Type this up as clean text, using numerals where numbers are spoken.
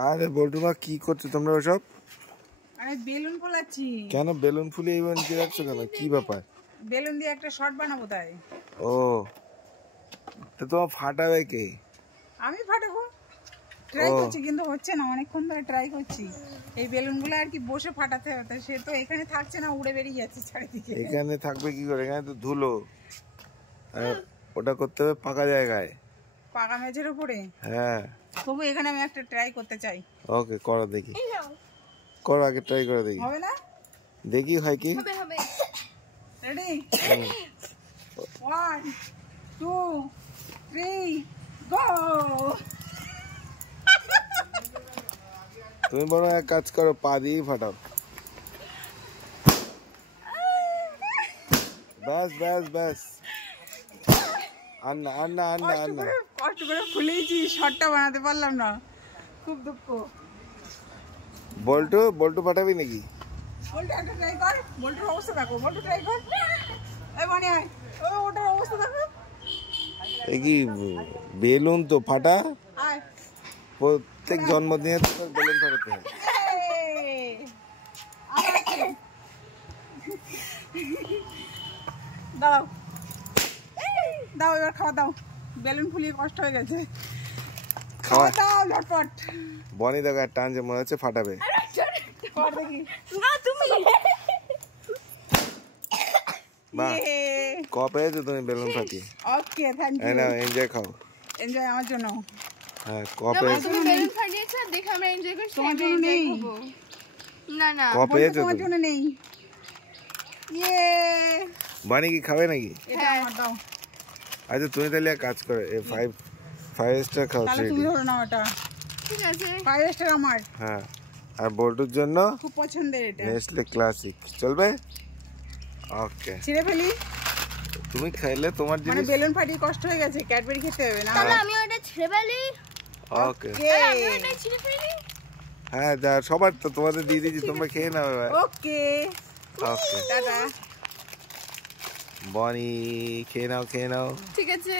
আরে বল্টুমা কি করছো তোমরা ওসব? আরে বেলুন ফোলাচ্ছি। কেন বেলুন ফুলিয়ে ইভেন কি যাচ্ছ কেন? কি ব্যাপার? বেলুন দিয়ে একটা শট বানাবো তাই। ও তো তোমার ফাটাবে কে? আমি ফাটাবো। ট্রাই করছি কিন্তু হচ্ছে না, অনেকক্ষণ ধরে ট্রাই করছি। এই বেলুনগুলো আর কি বসে ফাটাতে হবে, সে তো এখানে থাকছে না, উড়ে বেরিয়ে যাচ্ছে চারিদিকে। এখানে থাকবে কি করে? এখানে তো ধুলো। ওটা করতে হবে ফাঁকা জায়গায়, পাকা মেঝের উপরে। হ্যাঁ তবু এখানে আমি একটা ট্রাই করতে চাই। ওকে করো দেখি, করো আগে ট্রাই করে দেখি। হবে না? দেখি হয় কি। রেডি? 1 2 3 গো। তুমি বড় এক কাজ করো, পা দিয়ে ফাটাও। ব্যাস ব্যাস ব্যাস, আর না আর না আর না আর না। কষ্ট করে ফুলেইছি, শটটা বানাতে পারলাম না, খুব দুঃখ। বল্টু বল্টু ফাটাবি নাকি? বল্টু একটা ট্রাই কর, বল্টুর অবস্থা দেখো, বল্টু ট্রাই কর। এই মানে আয়, ও ওটার অবস্থা দেখো। এই কি বেলুন তো ফাটা, আয় প্রত্যেক জন্মদিনে তো বেলুন ফাটাতে হয়। দাও দাও, এবার খাওয়া দাও। বেলুন ফুলিয়ে কষ্ট হয়ে গেছে, খাওয়া দাও ঝটপট। বনি দেখো একটা টানছে, মনে হচ্ছে ফাটাবে। কর দেখি। না তুমি বাহ, ক পেয়েছো তুমি বেলুন ফাটিয়ে। ওকে থ্যাংক এই ইউ। নাও এনজয় খাও। এনজয় আমার জন্য। হ্যাঁ ক পেয়েছো? তুমি বেলুন ফাটিয়েছো, দেখে আমরা এনজয় করছি। তোমার জন্য নেই। না না ক পেয়েছো তোমার তুমি? জন্য নেই। ইয়ে, বানি কি খাবে নাকি? এটা আমার দাও। আচ্ছা তুমি তাহলে এক কাজ করো, এই 5 স্টার খাও। তাহলে তুমি ধরো না ওটা। ঠিক আছে 5 স্টার আমার হ্যাঁ, আর বল্টুর জন্য খুব পছন্দের এটা। নেসলে ক্লাসিক চলবে। ওকে ছিঁড়ে ফেলি। তুমি খাইলে তোমার মানে জিনিস। বেলুন ফাটিয়ে কষ্ট হয়ে গেছে, ক্যাডবেরি খেতে হবে না? তাহলে আমি ওটা ছেড়ে ফেলি। ওকে আমি ওটা ছেড়ে ফেলি। হ্যাঁ যা, সবার তো তোমাদের দিয়ে দিয়েছি, তোমরা খেয়ে নাও এবার। ওকে ওকে টাটা। বনি খেয়ে নাও খেয়ে নাও। ঠিক আছে।